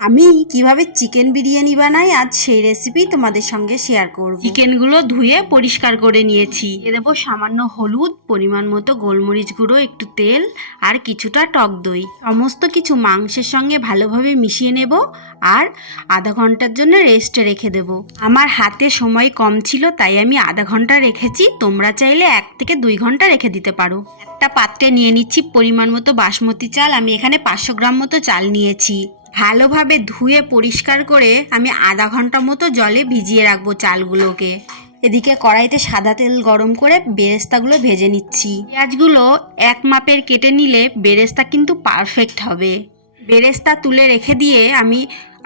আমি কিভাবে চিকেন বিরিয়ানি বানাই আজ সেই রেসিপি তোমাদের সঙ্গে শেয়ার করব। চিকেনগুলো ধুয়ে পরিষ্কার করে নিয়েছি। দিয়ে দেবো সামান্য হলুদ, পরিমাণ মতো গোলমরিচ গুঁড়ো, একটু তেল আর কিছুটা টক দই। সমস্ত কিছু মাংসের সঙ্গে ভালোভাবে মিশিয়ে নেব আর আধা ঘন্টার জন্য রেস্টে রেখে দেব। আমার হাতে সময় কম ছিল তাই আমি আধা ঘন্টা রেখেছি, তোমরা চাইলে 1 থেকে 2 ঘন্টা রেখে দিতে পারো। একটা পাত্রে নিয়ে নিচ্ছি পরিমাণ মতো বাসমতি চাল। আমি এখানে 500 গ্রাম মতো চাল নিয়েছি। ভালোভাবে ধুয়ে পরিষ্কার করে আমি আধা ঘন্টা মতো জলে ভিজিয়ে রাখবো চালগুলোকে। এদিকে কড়াইতে সাদা তেল গরম করে বেরেস্তাগুলো ভেজে নিচ্ছি। পেঁয়াজগুলো এক মাপের কেটে নিলে বেরেস্তা কিন্তু পারফেক্ট হবে। বেরেস্তা তুলে রেখে দিয়ে আমি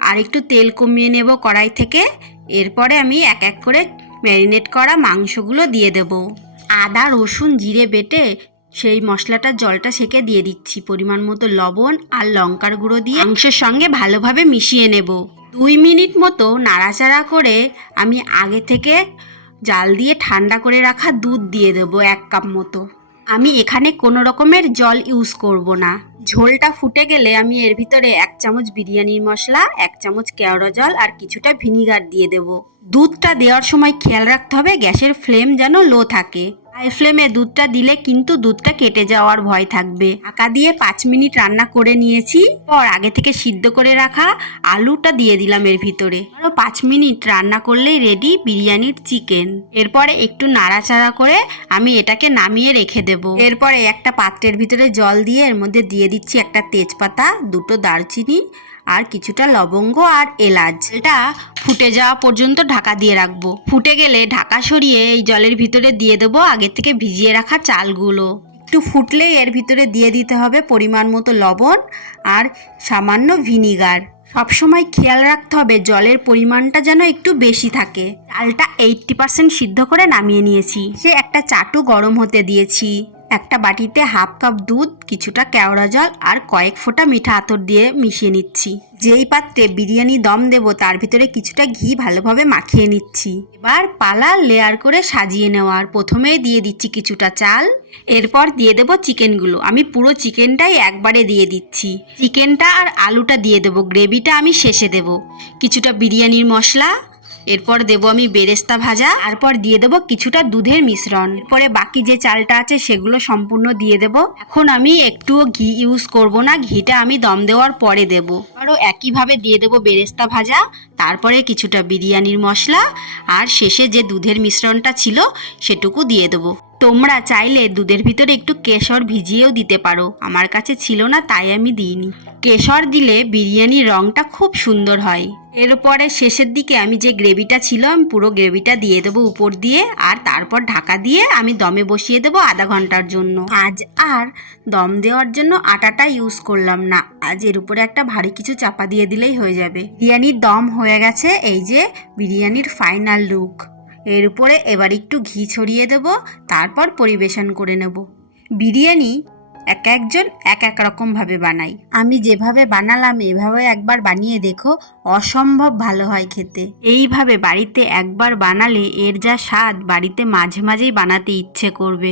আরেকটু তেল কমিয়ে নেব কড়াই থেকে। এরপরে আমি এক এক করে ম্যারিনেট করা মাংসগুলো দিয়ে দেব। আদা রসুন জিরে বেটে সেই মশলাটার জলটা সেকে দিয়ে দিচ্ছি। পরিমাণ মতো লবণ আর লঙ্কার গুঁড়ো দিয়ে মাংসের সঙ্গে ভালোভাবে মিশিয়ে নেব। 2 মিনিট মতো নাড়াচাড়া করে আমি আগে থেকে জাল দিয়ে ঠান্ডা করে রাখা দুধ দিয়ে দেবো 1 কাপ মতো। আমি এখানে কোনো রকমের জল ইউজ করব না। ঝোলটা ফুটে গেলে আমি এর ভিতরে 1 চামচ বিরিয়ানির মশলা, 1 চামচ কেওড়া জল আর কিছুটা ভিনিগার দিয়ে দেব। দুধটা দেওয়ার সময় খেয়াল রাখতে হবে গ্যাসের ফ্লেম যেন লো থাকে। হাই ফ্লেমে দুধটা দিলে কিন্তু দুধটা কেটে যাওয়ার ভয় থাকবে। ঢাকা দিয়ে 5 মিনিট রান্না করে নিয়েছি। পর আগে থেকে সিদ্ধ করে রাখা আলুটা দিয়ে দিলাম এর ভিতরে। আরও 5 মিনিট রান্না করলেই রেডি বিরিয়ানির চিকেন। এরপরে একটু নাড়াচাড়া করে আমি এটাকে নামিয়ে রেখে দেব। এরপরে একটা পাত্রের ভিতরে জল দিয়ে এর মধ্যে দিয়ে দিচ্ছি একটা তেজপাতা, 2টো দারচিনি আর কিছুটা লবঙ্গ আর এলাচ। এটা ফুটে যাওয়া পর্যন্ত ঢাকা দিয়ে রাখবো। ফুটে গেলে ঢাকা সরিয়ে এই জলের ভিতরে দিয়ে দেবো আগে থেকে ভিজিয়ে রাখা চালগুলো। একটু ফুটলে এর ভিতরে দিয়ে দিতে হবে পরিমাণ মতো লবণ আর সামান্য ভিনিগার। সবসময় খেয়াল রাখতে হবে জলের পরিমাণটা যেন একটু বেশি থাকে। চালটা 80% সিদ্ধ করে নামিয়ে নিয়েছি। সে একটা চাটু গরম হতে দিয়েছি। একটা বাটিতে 1/2 কাপ দুধ, কিছুটা কেওড়া জল আর কয়েক ফোঁটা মিঠা আতর দিয়ে মিশিয়ে নিচ্ছি। যেই পাত্রে বিরিয়ানি দম দেব তার ভিতরে কিছুটা ঘি ভালোভাবে মাখিয়ে নিচ্ছি। এবার পালা লেয়ার করে সাজিয়ে নেওয়ার। প্রথমেই দিয়ে দিচ্ছি কিছুটা চাল, এরপর দিয়ে দেব চিকেনগুলো। আমি পুরো চিকেনটাই একবারে দিয়ে দিচ্ছি। চিকেনটা আর আলুটা দিয়ে দেব, গ্রেভিটা আমি শেষে দেব। কিছুটা বিরিয়ানির মশলা, এরপর দেব আমি বেরেস্তা ভাজা, তারপর দিয়ে দেব কিছুটা দুধের মিশ্রণ। এরপরে বাকি যে চালটা আছে সেগুলো সম্পূর্ণ দিয়ে দেব। এখন আমি একটুও ঘি ইউজ করব না, ঘিটা আমি দম দেওয়ার পরে দেব। আরও একইভাবে দিয়ে দেব বেরেস্তা ভাজা, তারপরে কিছুটা বিরিয়ানির মশলা আর শেষে যে দুধের মিশ্রণটা ছিল সেটুকু দিয়ে দেব। তোমরা চাইলে দুধের ভিতরে একটু কেশর ভিজিয়েও দিতে পারো, আমার কাছে ছিল না তাই আমি দিইনি। কেশর দিলে বিরিয়ানির রঙটা খুব সুন্দর হয়। এরপরে শেষের দিকে আমি যে গ্রেভিটা ছিল আমি পুরো গ্রেভিটা দিয়ে দেবো উপর দিয়ে, আর তারপর ঢাকা দিয়ে আমি দমে বসিয়ে দেবো আধা ঘন্টার জন্য। আজ আর দম দেওয়ার জন্য আটাটা ইউজ করলাম না, আজ এর উপরে একটা ভারী কিছু চাপা দিয়ে দিলেই হয়ে যাবে। বিরিয়ানির দম হয়ে গেছে, এই যে বিরিয়ানির ফাইনাল লুক। এর উপরে এবার একটু ঘি ছড়িয়ে দেব, তারপর পরিবেশন করে নেব। বিরিয়ানি এক একজন এক এক রকমভাবে বানাই, আমি যেভাবে বানালাম এভাবে একবার বানিয়ে দেখো, অসম্ভব ভালো হয় খেতে। এইভাবে বাড়িতে একবার বানালে এর যা স্বাদ বাড়িতে মাঝে মাঝেই বানাতে ইচ্ছে করবে।